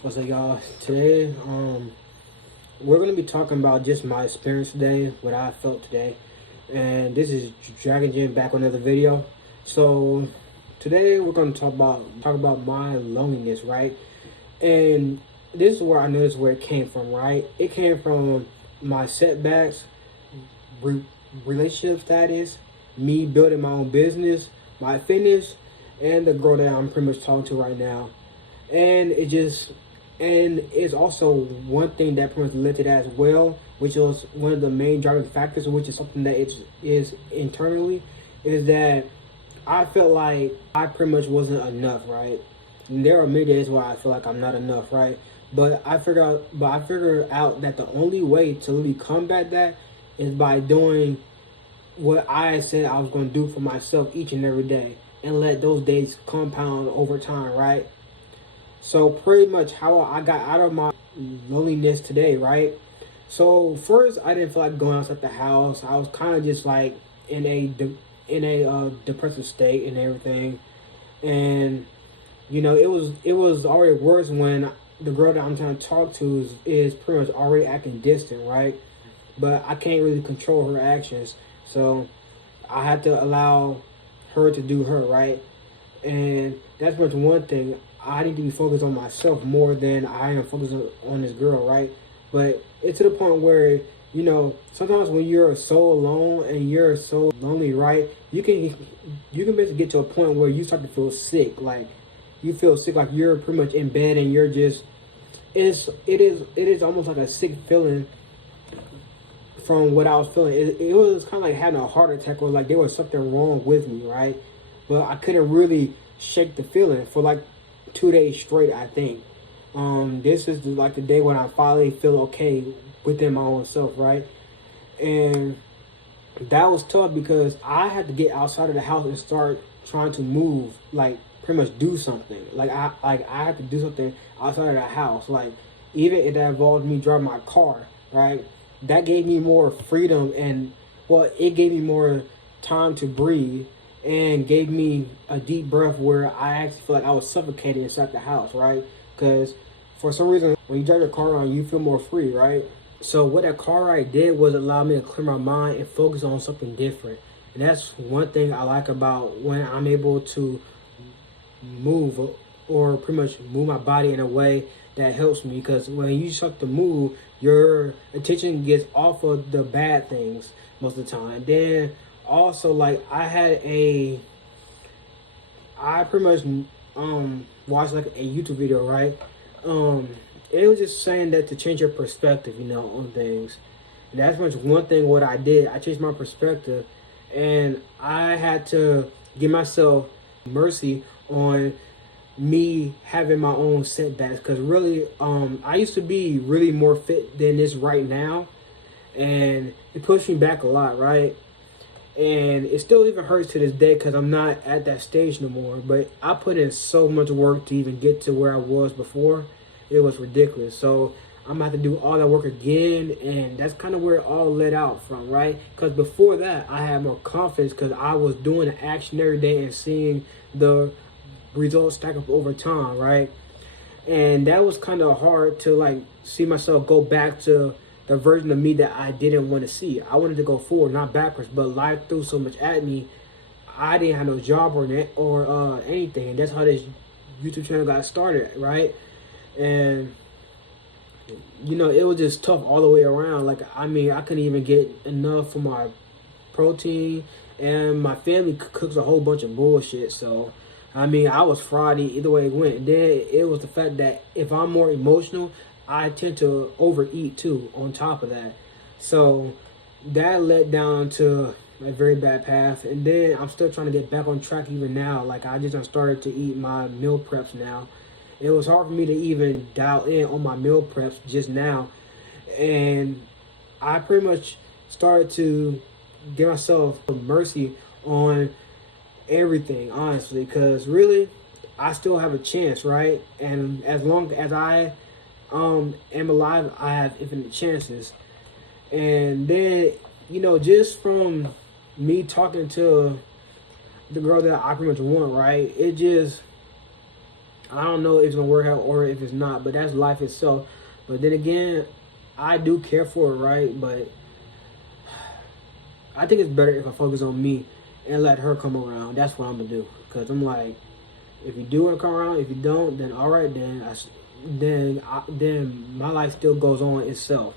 What's up, y'all? Today, we're gonna be talking about just my experience today, what I felt today, and this is Dragon Gym back with another video. So today we're gonna talk about my loneliness, right? And this is where I noticed where it came from, right? It came from my setbacks, re- relationship status, me building my own business, my fitness, and the girl that I'm pretty much talking to right now. And it's also one thing that pretty much led to that as well, which was one of the main driving factors, which is something that is internally, is that I felt like I pretty much wasn't enough, right? And there are many days where I feel like I'm not enough, right? But I figured out that the only way to really combat that is by doing what I said I was going to do for myself each and every day, and let those days compound over time, right? So pretty much how I got out of my loneliness today, right? So first, I didn't feel like going outside the house. I was kind of just like in a depressive state and everything, and it was already worse when the girl that I'm trying to talk to is pretty much already acting distant, right? But I can't really control her actions, so I had to allow her to do her, right? And that's much one thing. I need to be focused on myself more than I am focused on this girl, right? But it's to the point where, sometimes when you're so alone and you're so lonely, right? You can basically get to a point where you start to feel sick. Like you feel sick, like you're pretty much in bed and you're just it is almost like a sick feeling from what I was feeling. It was kind of like having a heart attack, or like there was something wrong with me, right? But I couldn't really shake the feeling for like 2 days straight, I think. This is like the day when I finally feel okay within my own self, right? And that was tough because I had to get outside of the house and start trying to move, like pretty much do something. Like I had to do something outside of the house, like even if that involved me driving my car, right? That gave me more freedom, and well, it gave me more time to breathe and gave me a deep breath where I actually feel like I was suffocating inside the house, right? Because for some reason, when you drive your car on, you feel more free, right? So what that car ride did was allow me to clear my mind and focus on something different. And that's one thing I like about when I'm able to move, or pretty much move my body in a way that helps me. Because when you start to move, your attention gets off of the bad things most of the time. And then also, like I pretty much watched like a YouTube video, right? It was just saying that to change your perspective, on things. And that's much one thing what I did. I changed my perspective, and I had to give myself mercy on me having my own setbacks. Because really, I used to be really more fit than this right now, and it pushed me back a lot, right? And it still even hurts to this day because I'm not at that stage no more. But I put in so much work to even get to where I was before. It was ridiculous. So I'm going to have to do all that work again. And that's kind of where it all let out from, right? Because before that, I had more confidence because I was doing the action every day and seeing the results stack up over time, right? And that was kind of hard to like see myself go back to the version of me that I didn't want to see. I wanted to go forward, not backwards. But life threw so much at me. I didn't have no job or anything. And that's how this YouTube channel got started, right? And it was just tough all the way around. Like I couldn't even get enough for my protein, and my family cooks a whole bunch of bullshit. So I was Friday either way it went. And then it was the fact that if I'm more emotional, I tend to overeat too on top of that. So that led down to a very bad path. And then I'm still trying to get back on track even now. Like I just started to eat my meal preps now. It was hard for me to even dial in on my meal preps just now. And I pretty much started to give myself mercy on everything, honestly, because really I still have a chance, right? And as long as I am alive, I have infinite chances. And then just from me talking to the girl that I pretty much want, right, I don't know if it's gonna work out or if it's not, but that's life itself. But then again, I do care for it, right? But I think it's better if I focus on me and let her come around. That's what I'm gonna do. Cause I'm like, if you do want to come around, if you don't, then all right, then my life still goes on itself.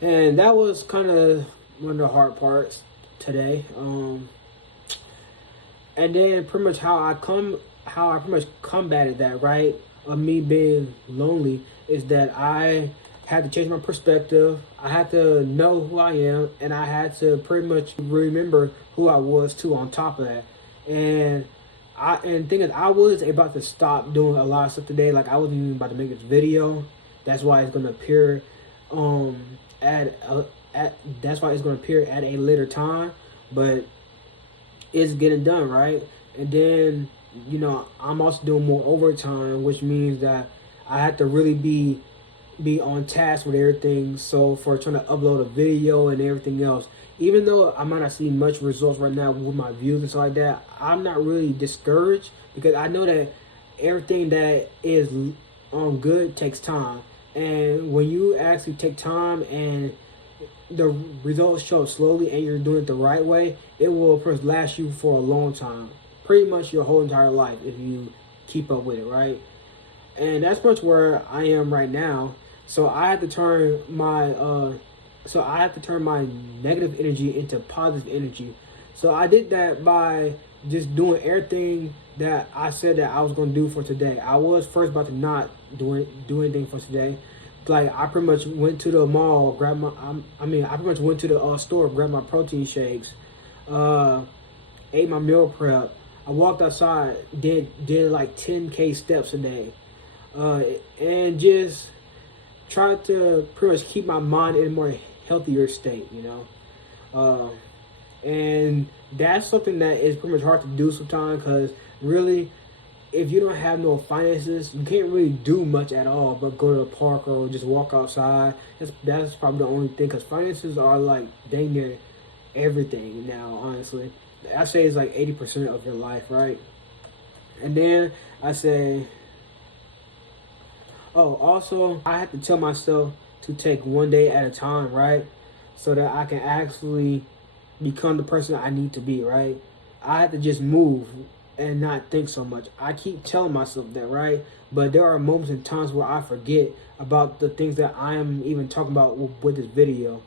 And that was kind of one of the hard parts today. And then pretty much how I pretty much combated that, right, of me being lonely, is that I had to change my perspective. I had to know who I am, and I had to pretty much remember who I was too on top of that. And thing is, I was about to stop doing a lot of stuff today. Like, I wasn't even about to make this video. That's why it's gonna appear that's why it's gonna appear at a later time. But it's getting done, right? And then, you know, I'm also doing more overtime, which means that I have to really be on task with everything. So for trying to upload a video and everything else, even though I might not see much results right now with my views and stuff like that, I'm not really discouraged, because I know that everything that is good takes time. And when you actually take time and the results show slowly and you're doing it the right way, it will first last you for a long time, pretty much your whole entire life, if you keep up with it, right? And that's much where I am right now. So I have to turn my negative energy into positive energy. So I did that by just doing everything that I said that I was going to do for today. I was first about to not do anything for today. Like, I pretty much went to the mall, grabbed my, I pretty much went to the store, grabbed my protein shakes, ate my meal prep. I walked outside, did like 10K steps a day, and just tried to pretty much keep my mind in a more healthier state, you know. And that's something that is pretty much hard to do sometimes, because really, if you don't have no finances, you can't really do much at all but go to the park or just walk outside. That's probably the only thing, because finances are like dang near everything now, honestly. I say it's like 80% of your life, right? And then I say, oh, also, I have to tell myself to take one day at a time, right? So that I can actually become the person I need to be, right? I have to just move and not think so much. I keep telling myself that, right? But there are moments and times where I forget about the things that I am even talking about with this video.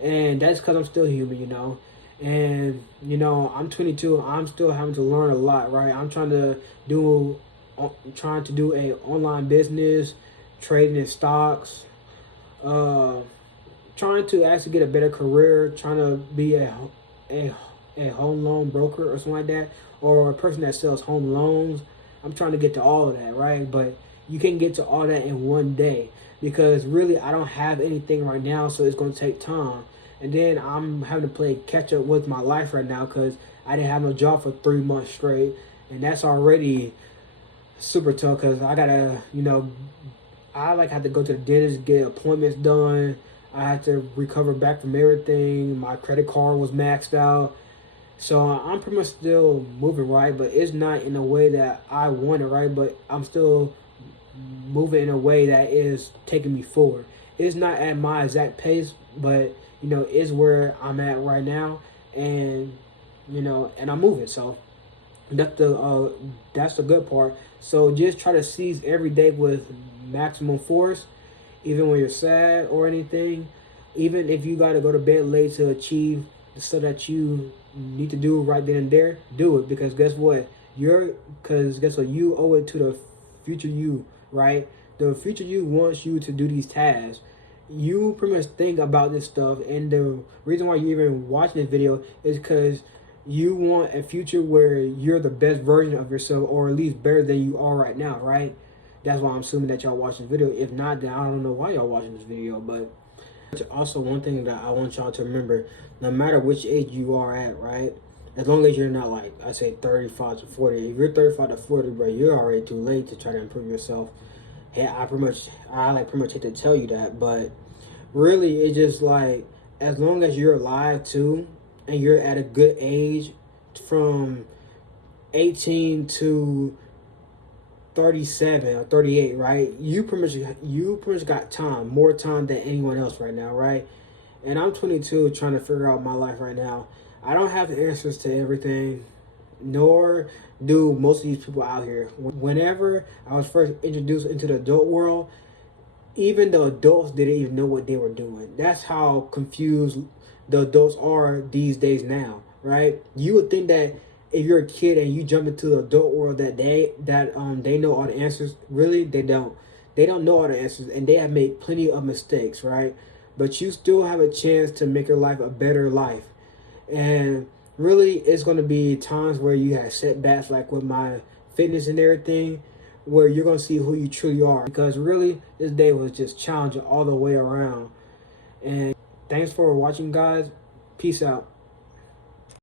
And that's because I'm still human, you know. And, you know, I'm 22. I'm still having to learn a lot, right? I'm trying to do a online business, trading in stocks, trying to actually get a better career, trying to be a home loan broker or something like that, or a person that sells home loans. I'm trying to get to all of that, right? But you can't get to all that in one day, because really I don't have anything right now, so it's going to take time. And then I'm having to play catch up with my life right now, because I didn't have no job for 3 months straight, and that's already super tough, because I gotta, you know, I like had to go to the dentist, get appointments done. I had to recover back from everything. My credit card was maxed out. So I'm pretty much still moving, right? But it's not in a way that I want it, right? But I'm still moving in a way that is taking me forward. It's not at my exact pace, but, you know, it's where I'm at right now. And, you know, and I'm moving. So that's the good part. So just try to seize every day with maximum force, even when you're sad or anything. Even if you got to go to bed late to achieve the stuff that you need to do right then and there, do it. Because guess what? You owe it to the future you, right? The future you wants you to do these tasks. You pretty much think about this stuff, and the reason why you even watch this video is because you want a future where you're the best version of yourself, or at least better than you are right now, right? That's why I'm assuming that y'all watching this video. If not, then I don't know why y'all watching this video. But also, one thing that I want y'all to remember, no matter which age you are at, right? As long as you're not, like, I say 35 to 40. If you're 35 to 40, bro, you're already too late to try to improve yourself. Hey, I pretty much hate to tell you that, but really, it's just like, as long as you're alive too, and you're at a good age, from 18 to 37 or 38, right? You pretty much got time, more time than anyone else right now, right? And I'm 22 trying to figure out my life right now. I don't have the answers to everything, nor do most of these people out here. Whenever I was first introduced into the adult world, even the adults didn't even know what they were doing. That's how confused the adults are these days now, right? You would think that if you're a kid and you jump into the adult world that they know all the answers. Really, they don't. They don't know all the answers, and they have made plenty of mistakes, right? But you still have a chance to make your life a better life. And really, it's going to be times where you have setbacks, like with my fitness and everything, where you're going to see who you truly are. Because really, this day was just challenging all the way around. And thanks for watching, guys. Peace out.